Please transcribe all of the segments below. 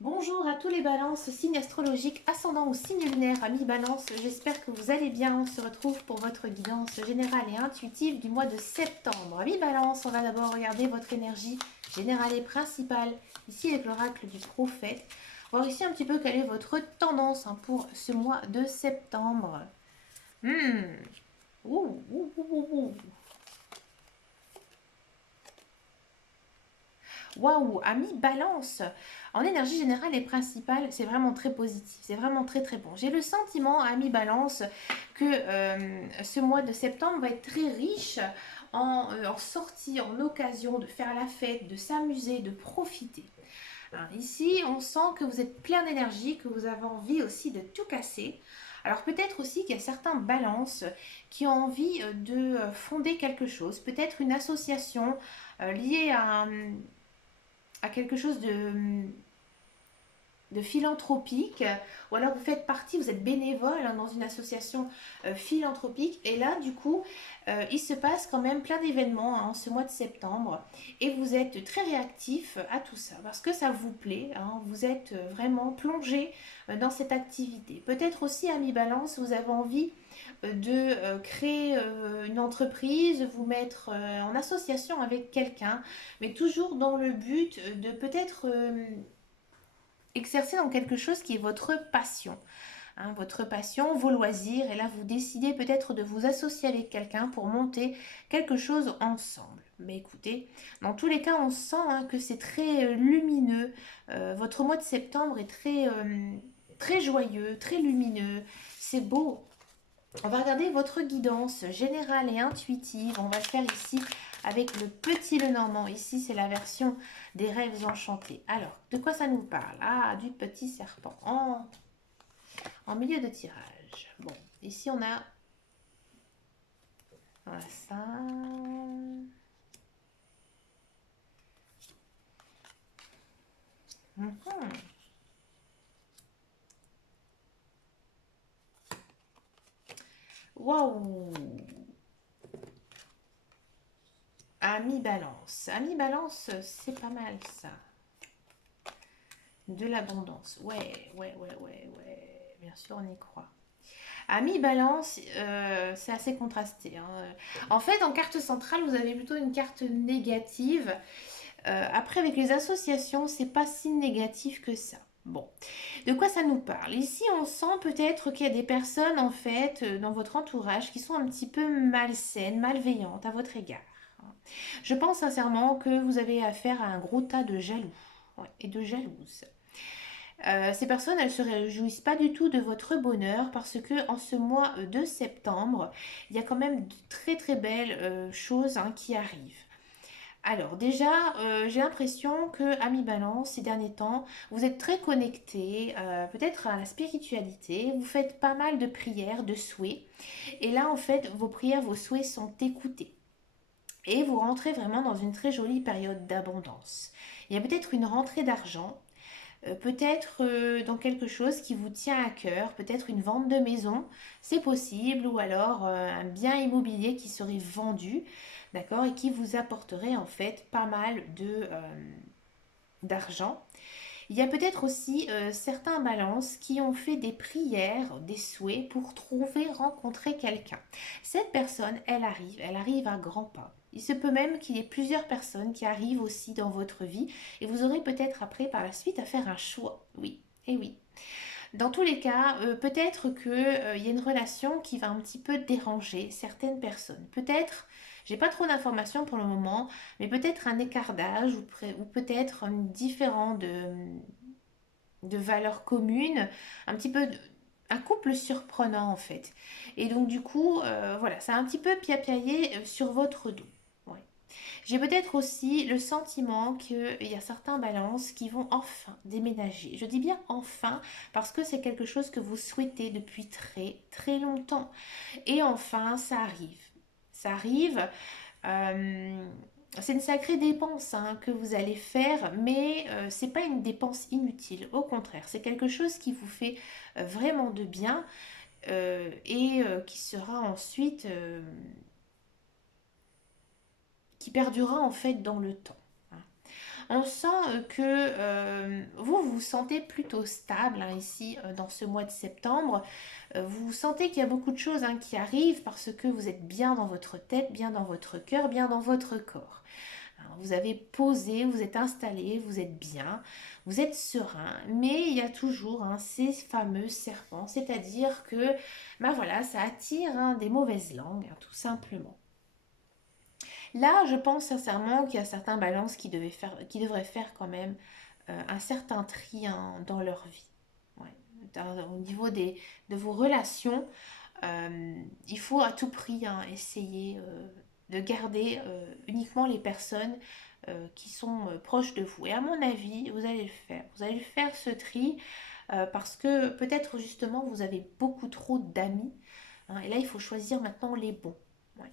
Bonjour à tous les balances, signes astrologiques, ascendant ou signe lunaire, amis balance, j'espère que vous allez bien. On se retrouve pour votre guidance générale et intuitive du mois de septembre. Amis balance, on va d'abord regarder votre énergie générale et principale, ici avec l'oracle du prophète. Voir ici un petit peu quelle est votre tendance pour ce mois de septembre. Hmm. Ouh, ouh, ouh, ouh, ouh. Waouh, ami balance. En énergie générale et principale, c'est vraiment très positif, c'est vraiment très très bon. J'ai le sentiment, ami balance, que ce mois de septembre va être très riche en sorties, en occasions de faire la fête, de s'amuser, de profiter. Hein, ici, on sent que vous êtes plein d'énergie, que vous avez envie aussi de tout casser. Alors peut-être aussi qu'il y a certains balances qui ont envie de fonder quelque chose, peut-être une association liée à quelque chose de philanthropique, ou alors vous faites partie, vous êtes bénévole dans une association philanthropique, et là du coup il se passe quand même plein d'événements en ce mois de septembre, et vous êtes très réactif à tout ça, parce que ça vous plaît, vous êtes vraiment plongé dans cette activité. Peut-être aussi, ami Balance, vous avez envie de créer une entreprise, vous mettre en association avec quelqu'un, mais toujours dans le but de peut-être exercer dans quelque chose qui est votre passion. Votre passion, vos loisirs, et là vous décidez peut-être de vous associer avec quelqu'un pour monter quelque chose ensemble. Mais écoutez, dans tous les cas, on sent que c'est très lumineux. Votre mois de septembre est très joyeux, très lumineux. C'est beau. On va regarder votre guidance générale et intuitive. On va le faire ici avec le petit Lenormand. Ici, c'est la version des rêves enchantés. Alors, de quoi ça nous parle? Ah, du petit serpent en milieu de tirage. Bon, ici, on a voilà, ça. Mhm. Waouh! Ami Balance. Ami Balance, c'est pas mal ça. De l'abondance. Ouais, ouais, ouais, ouais, ouais. Bien sûr, on y croit. Ami Balance, c'est assez contrasté. En fait, en carte centrale, vous avez plutôt une carte négative. Après, avec les associations, c'est pas si négatif que ça. Bon, de quoi ça nous parle? Ici, on sent peut-être qu'il y a des personnes, en fait, dans votre entourage qui sont un petit peu malsaines, malveillantes à votre égard. Je pense sincèrement que vous avez affaire à un gros tas de jaloux, ouais, et de jalouses. Ces personnes, elles se réjouissent pas du tout de votre bonheur parce que en ce mois de septembre, il y a quand même de très très belles choses qui arrivent. Alors déjà, j'ai l'impression que, ami Balance, ces derniers temps, vous êtes très connecté, peut-être à la spiritualité, vous faites pas mal de prières, de souhaits, et là en fait, vos prières, vos souhaits sont écoutés. Et vous rentrez vraiment dans une très jolie période d'abondance. Il y a peut-être une rentrée d'argent, peut-être dans quelque chose qui vous tient à cœur, peut-être une vente de maison, c'est possible, ou alors un bien immobilier qui serait vendu, d'accord, et qui vous apporterait en fait pas mal d'argent. Il y a peut-être aussi certains balances qui ont fait des prières, des souhaits pour trouver, rencontrer quelqu'un. Cette personne, elle arrive à grands pas. Il se peut même qu'il y ait plusieurs personnes qui arrivent aussi dans votre vie et vous aurez peut-être après par la suite à faire un choix. Oui, et oui. Dans tous les cas, peut-être qu'il y a une relation qui va un petit peu déranger certaines personnes. Peut-être, j'ai pas trop d'informations pour le moment, mais peut-être un écart d'âge ou peut-être un différent de valeurs communes, un petit peu un couple surprenant en fait. Et donc du coup, voilà, ça a un petit peu piapiaillé sur votre dos. Ouais. J'ai peut-être aussi le sentiment qu'il y a certains balances qui vont enfin déménager. Je dis bien enfin parce que c'est quelque chose que vous souhaitez depuis très très longtemps. Et enfin, ça arrive. Ça arrive. euh, c'est une sacrée dépense que vous allez faire, mais c'est pas une dépense inutile. Au contraire, c'est quelque chose qui vous fait vraiment de bien et qui sera ensuite qui perdurera en fait dans le temps. On sent que vous vous sentez plutôt stable hein, ici dans ce mois de septembre. Vous sentez qu'il y a beaucoup de choses hein, qui arrivent parce que vous êtes bien dans votre tête, bien dans votre cœur, bien dans votre corps. Alors, vous avez posé, vous êtes installé, vous êtes bien, vous êtes serein, mais il y a toujours hein, ces fameux serpents, c'est-à-dire que ben voilà, ça attire hein, des mauvaises langues, hein, tout simplement. Là, je pense sincèrement qu'il y a certains balances qui devraient faire quand même un certain tri hein, dans leur vie. Ouais. Au niveau de vos relations, il faut à tout prix hein, essayer de garder uniquement les personnes qui sont proches de vous. Et à mon avis, vous allez le faire. Vous allez faire ce tri parce que peut-être justement vous avez beaucoup trop d'amis. Hein, et là, il faut choisir maintenant les bons. Ouais.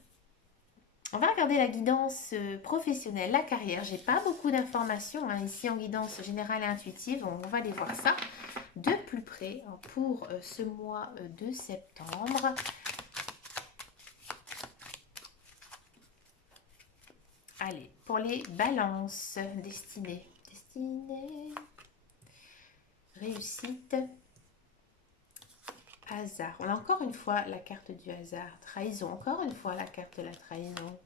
On va regarder la guidance professionnelle, la carrière. J'ai pas beaucoup d'informations hein, ici en guidance générale et intuitive. On va aller voir ça de plus près hein, pour ce mois de septembre. Allez, pour les balances destinées. Destinée, réussite, hasard. On a encore une fois la carte du hasard. Trahison, encore une fois la carte de la trahison.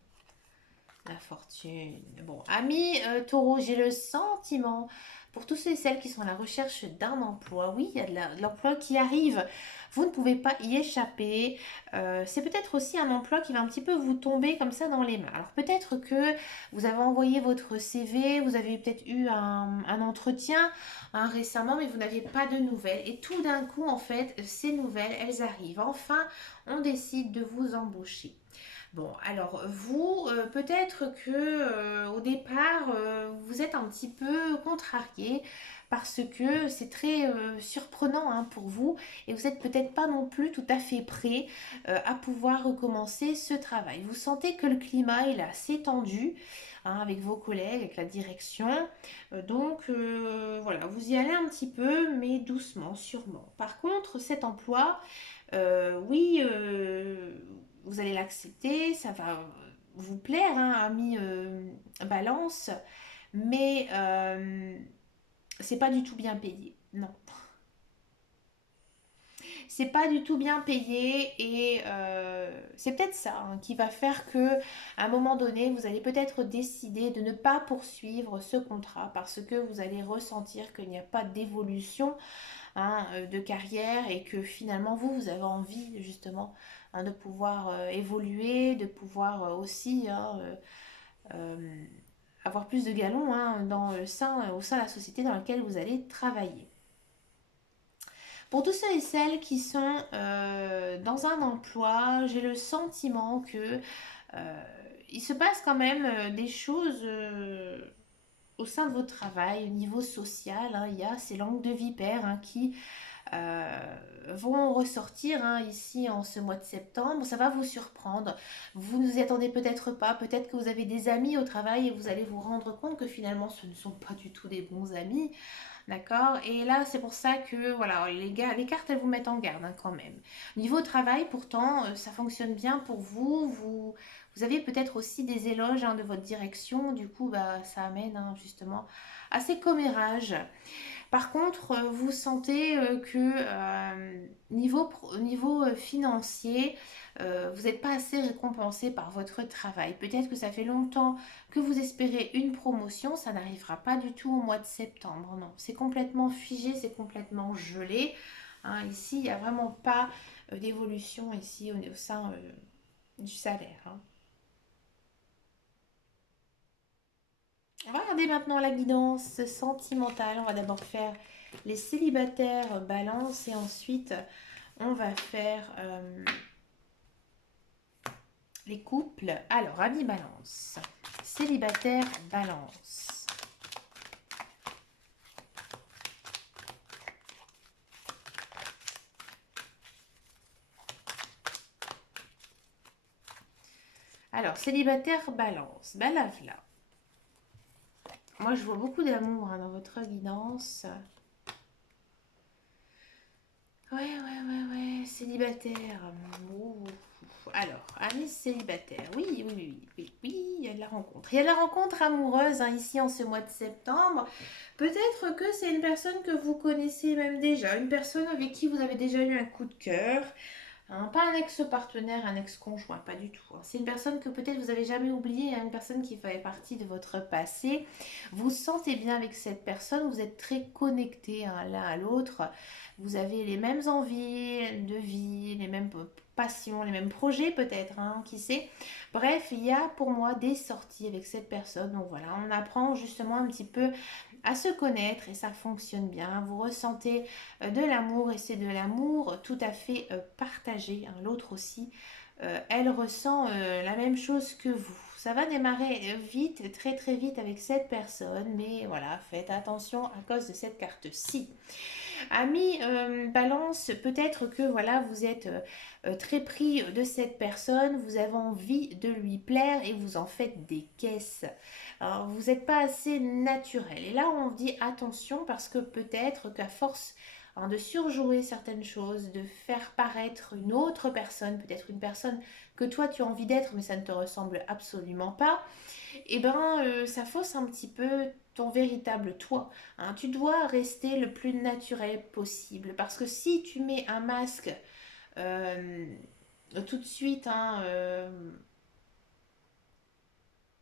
La fortune. Bon, amis taureau, j'ai le sentiment, pour tous ceux et celles qui sont à la recherche d'un emploi, oui, il y a de l'emploi qui arrive. Vous ne pouvez pas y échapper. C'est peut-être aussi un emploi qui va un petit peu vous tomber comme ça dans les mains. Alors peut-être que vous avez envoyé votre CV, vous avez peut-être eu un entretien hein, récemment, mais vous n'avez pas de nouvelles. Et tout d'un coup, en fait, ces nouvelles, elles arrivent. Enfin, on décide de vous embaucher. Bon, alors vous, peut-être que au départ, vous êtes un petit peu contrarié parce que c'est très surprenant hein, pour vous et vous n'êtes peut-être pas non plus tout à fait prêt à pouvoir recommencer ce travail. Vous sentez que le climat il est assez tendu hein, avec vos collègues, avec la direction. Voilà, vous y allez un petit peu, mais doucement, sûrement. Par contre, cet emploi, oui, vous allez l'accepter, ça va vous plaire, hein, ami Balance, mais c'est pas du tout bien payé. Non, c'est pas du tout bien payé et c'est peut-être ça hein, qui va faire que à un moment donné, vous allez peut-être décider de ne pas poursuivre ce contrat parce que vous allez ressentir qu'il n'y a pas d'évolution hein, de carrière et que finalement vous avez envie justement hein, de pouvoir évoluer, de pouvoir aussi hein, euh, avoir plus de galons hein, au sein de la société dans laquelle vous allez travailler. Pour tous ceux et celles qui sont dans un emploi, j'ai le sentiment que il se passe quand même des choses au sein de votre travail, au niveau social. Hein, il y a ces langues de vipère hein, qui euh, vont ressortir hein, ici en ce mois de septembre. Ça va vous surprendre. Vous ne vous y attendez peut-être pas. Peut-être que vous avez des amis au travail et vous allez vous rendre compte que finalement ce ne sont pas du tout des bons amis. D'accord. Et là, c'est pour ça que voilà, les cartes, elles vous mettent en garde hein, quand même. Niveau travail, pourtant, ça fonctionne bien pour vous. Vous avez peut-être aussi des éloges hein, de votre direction. Du coup, bah, ça amène hein, justement à ces commérages. Par contre, vous sentez que niveau financier, vous n'êtes pas assez récompensé par votre travail. Peut-être que ça fait longtemps que vous espérez une promotion, ça n'arrivera pas du tout au mois de septembre. Non, c'est complètement figé, c'est complètement gelé. Hein, ici, il n'y a vraiment pas d'évolution ici au sein du salaire. Hein. On va regarder maintenant la guidance sentimentale. On va d'abord faire les célibataires balance et ensuite on va faire les couples. Alors, amis balance, célibataire balance. Alors, célibataire balance, ben là, voilà. Moi, je vois beaucoup d'amour hein, dans votre guidance. Ouais, ouais, ouais, ouais, célibataire. Ouh. Alors, amis célibataire. Oui, oui, oui, oui, oui, oui, il y a de la rencontre. Il y a de la rencontre amoureuse hein, ici en ce mois de septembre. Peut-être que c'est une personne que vous connaissez même déjà, une personne avec qui vous avez déjà eu un coup de cœur. Hein, pas un ex-partenaire, un ex-conjoint, pas du tout. Hein. C'est une personne que peut-être vous avez jamais oubliée, hein, une personne qui fait partie de votre passé. Vous vous sentez bien avec cette personne, vous êtes très connectés hein, l'un à l'autre. Vous avez les mêmes envies de vie, les mêmes passions, les mêmes projets peut-être, hein, qui sait. Bref, il y a pour moi des sorties avec cette personne. Donc voilà, on apprend justement un petit peu à se connaître et ça fonctionne bien. Vous ressentez de l'amour et c'est de l'amour tout à fait partagé. Hein. L'autre aussi, elle ressent la même chose que vous. Ça va démarrer vite, très très vite avec cette personne, mais voilà, faites attention à cause de cette carte-ci. Ami Balance, peut-être que voilà, vous êtes très pris de cette personne, vous avez envie de lui plaire et vous en faites des caisses. Alors, vous n'êtes pas assez naturel. Et là, on dit attention parce que peut-être qu'à force hein, de surjouer certaines choses, de faire paraître une autre personne, peut-être une personne que toi tu as envie d'être, mais ça ne te ressemble absolument pas, et ben ça fausse un petit peu ton véritable toi. Hein. Tu dois rester le plus naturel possible parce que si tu mets un masque euh, tout de suite hein,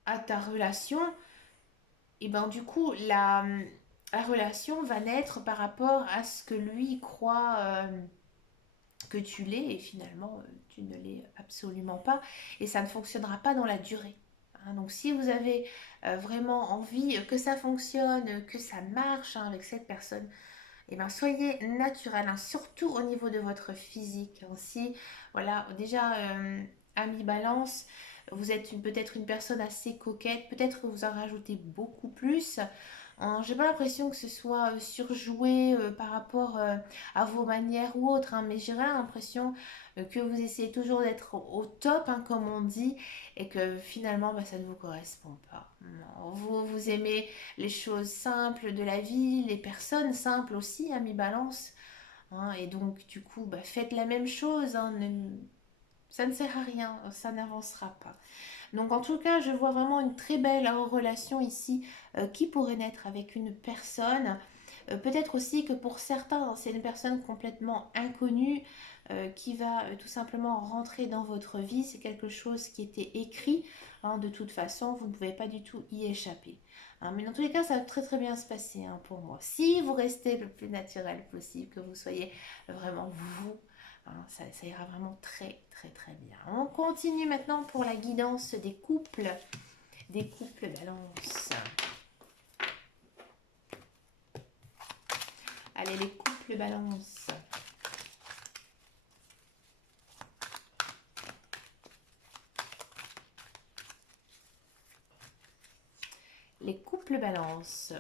à ta relation, et ben du coup la relation va naître par rapport à ce que lui croit que tu l'es et finalement tu ne l'es absolument pas et ça ne fonctionnera pas dans la durée. Hein. Donc si vous avez vraiment envie que ça fonctionne, que ça marche hein, avec cette personne, et ben soyez naturel, hein, surtout au niveau de votre physique. Hein. Si, voilà, déjà, ami balance, vous êtes peut-être une personne assez coquette, peut-être que vous en rajoutez beaucoup plus. Hein, j'ai pas l'impression que ce soit surjoué par rapport à vos manières ou autres, hein, mais j'ai vraiment l'impression que vous essayez toujours d'être au top, hein, comme on dit, et que finalement bah, ça ne vous correspond pas. Non, vous aimez les choses simples de la vie, les personnes simples aussi, à mi-balance. Hein, et donc, du coup, bah, faites la même chose. Hein, ça ne sert à rien, ça n'avancera pas. Donc, en tout cas, je vois vraiment une très belle hein, relation ici qui pourrait naître avec une personne. Peut-être aussi que pour certains, c'est une personne complètement inconnue qui va tout simplement rentrer dans votre vie. C'est quelque chose qui était écrit. Hein, de toute façon, vous ne pouvez pas du tout y échapper. Hein, mais dans tous les cas, ça va très très bien se passer hein, pour moi. Si vous restez le plus naturel possible, que vous soyez vraiment vous, hein, ça ira vraiment très très très bien. On continue maintenant pour la guidance des couples balance. Allez, les couples balance. Les couples balance.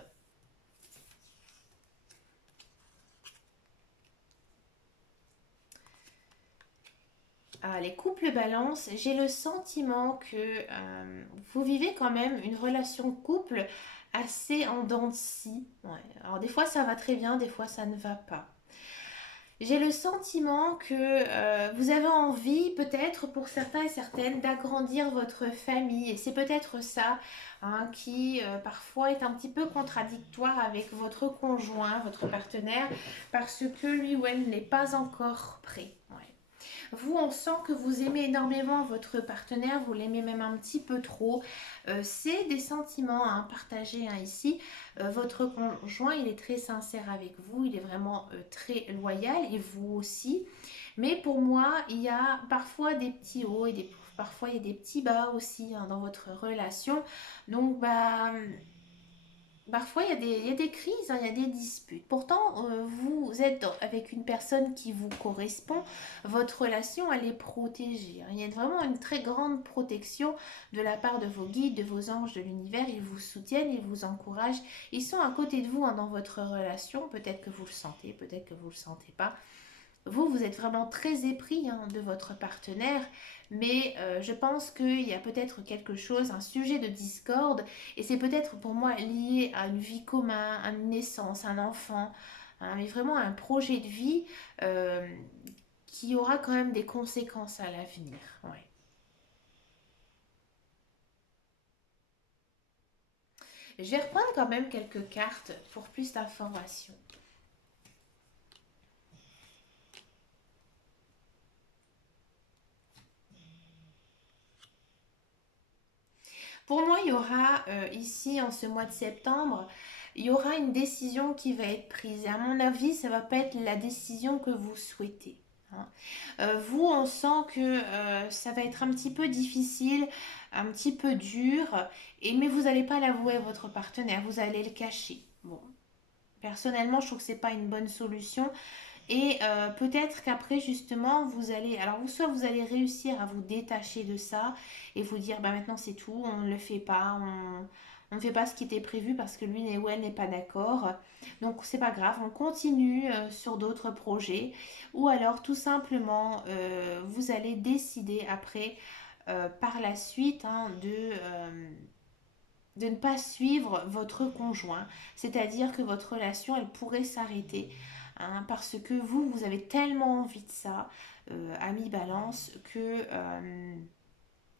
Ah, les couples balance, j'ai le sentiment que vous vivez quand même une relation de couple assez en dents de scie. Ouais. Alors des fois ça va très bien, des fois ça ne va pas. J'ai le sentiment que vous avez envie, peut-être pour certains et certaines, d'agrandir votre famille. Et c'est peut-être ça hein, qui parfois est un petit peu contradictoire avec votre conjoint, votre partenaire, parce que lui ou elle n'est pas encore prêt. Ouais. Vous, on sent que vous aimez énormément votre partenaire, vous l'aimez même un petit peu trop. C'est des sentiments à partager hein, ici. Votre conjoint, il est très sincère avec vous, il est vraiment très loyal et vous aussi. Mais pour moi, il y a parfois des petits hauts et parfois il y a des petits bas aussi hein, dans votre relation. Donc, bah, parfois, il y a des crises, hein, il y a des disputes. Pourtant, vous êtes avec une personne qui vous correspond. Votre relation, elle est protégée. Hein. Il y a vraiment une très grande protection de la part de vos guides, de vos anges de l'univers. Ils vous soutiennent, ils vous encouragent. Ils sont à côté de vous hein, dans votre relation. Peut-être que vous le sentez, peut-être que vous ne le sentez pas. Vous êtes vraiment très épris hein, de votre partenaire, mais je pense qu'il y a peut-être quelque chose, un sujet de discorde, et c'est peut-être pour moi lié à une vie commune, à une naissance, un enfant, hein, mais vraiment un projet de vie euh, qui aura quand même des conséquences à l'avenir. Ouais. Je vais reprendre quand même quelques cartes pour plus d'informations. Pour moi, il y aura ici, en ce mois de septembre, il y aura une décision qui va être prise. Et à mon avis, ça ne va pas être la décision que vous souhaitez, hein. Vous, on sent que ça va être un petit peu difficile, un petit peu dur, mais vous n'allez pas l'avouer à votre partenaire, vous allez le cacher. Bon, personnellement, je trouve que c'est pas une bonne solution. Et peut-être qu'après, justement, vous allez, alors soit vous allez réussir à vous détacher de ça et vous dire, bah maintenant c'est tout, on ne le fait pas, on ne fait pas ce qui était prévu parce que lui ou elle n'est pas d'accord. Donc c'est pas grave, on continue sur d'autres projets. Ou alors tout simplement, vous allez décider après, par la suite, hein, de ne pas suivre votre conjoint. C'est-à-dire que votre relation, elle pourrait s'arrêter, hein, parce que vous, vous avez tellement envie de ça, ami balance, que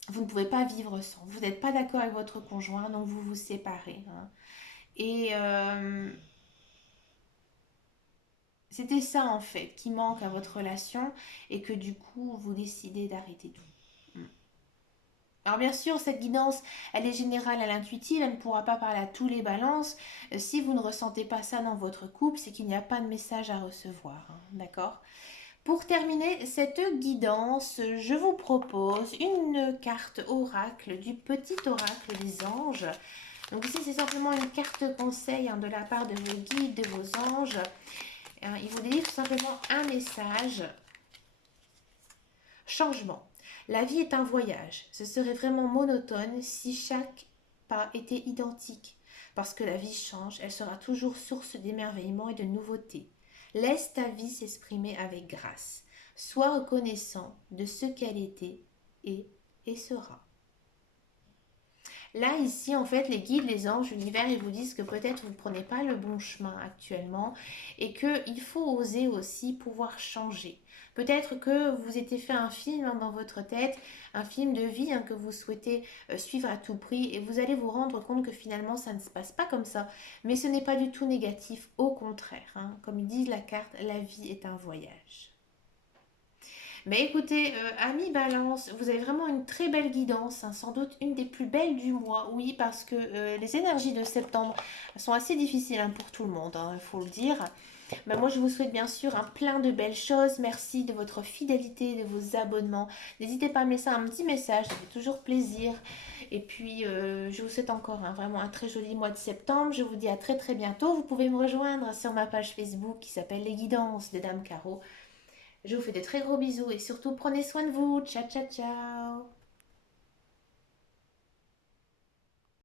vous ne pouvez pas vivre sans. Vous n'êtes pas d'accord avec votre conjoint, donc vous vous séparez, hein. Et c'était ça en fait qui manque à votre relation et que du coup vous décidez d'arrêter tout. Mm. Alors bien sûr, cette guidance, elle est générale, elle est intuitive, elle ne pourra pas parler à tous les balances. Si vous ne ressentez pas ça dans votre couple, c'est qu'il n'y a pas de message à recevoir, hein, d'accord? Pour terminer cette guidance, je vous propose une carte oracle du petit oracle des anges. Donc ici, c'est simplement une carte conseil, hein, de la part de vos guides, de vos anges. Ils vous délivrent simplement un message. Changement. La vie est un voyage. Ce serait vraiment monotone si chaque pas était identique. Parce que la vie change, elle sera toujours source d'émerveillement et de nouveautés. Laisse ta vie s'exprimer avec grâce. Sois reconnaissant de ce qu'elle était et, et sera. Là, ici, en fait, les guides, les anges, l'univers, ils vous disent que peut-être vous ne prenez pas le bon chemin actuellement et qu'il faut oser aussi pouvoir changer. Peut-être que vous étiez fait un film, hein, dans votre tête, un film de vie, hein, que vous souhaitez suivre à tout prix et vous allez vous rendre compte que finalement ça ne se passe pas comme ça. Mais ce n'est pas du tout négatif, au contraire, hein. Comme ils disent la carte, la vie est un voyage. Mais écoutez, ami Balance, vous avez vraiment une très belle guidance, hein, sans doute une des plus belles du mois, oui, parce que les énergies de septembre sont assez difficiles, hein, pour tout le monde, il faut le dire. Bah, moi, je vous souhaite bien sûr un plein de belles choses. Merci de votre fidélité, de vos abonnements. N'hésitez pas à me laisser un petit message, ça fait toujours plaisir. Et puis, je vous souhaite encore, hein, vraiment un très joli mois de septembre. Je vous dis à très très bientôt. Vous pouvez me rejoindre sur ma page Facebook qui s'appelle Les Guidances de Dame Caro. Je vous fais de très gros bisous et surtout prenez soin de vous. Ciao, ciao, ciao.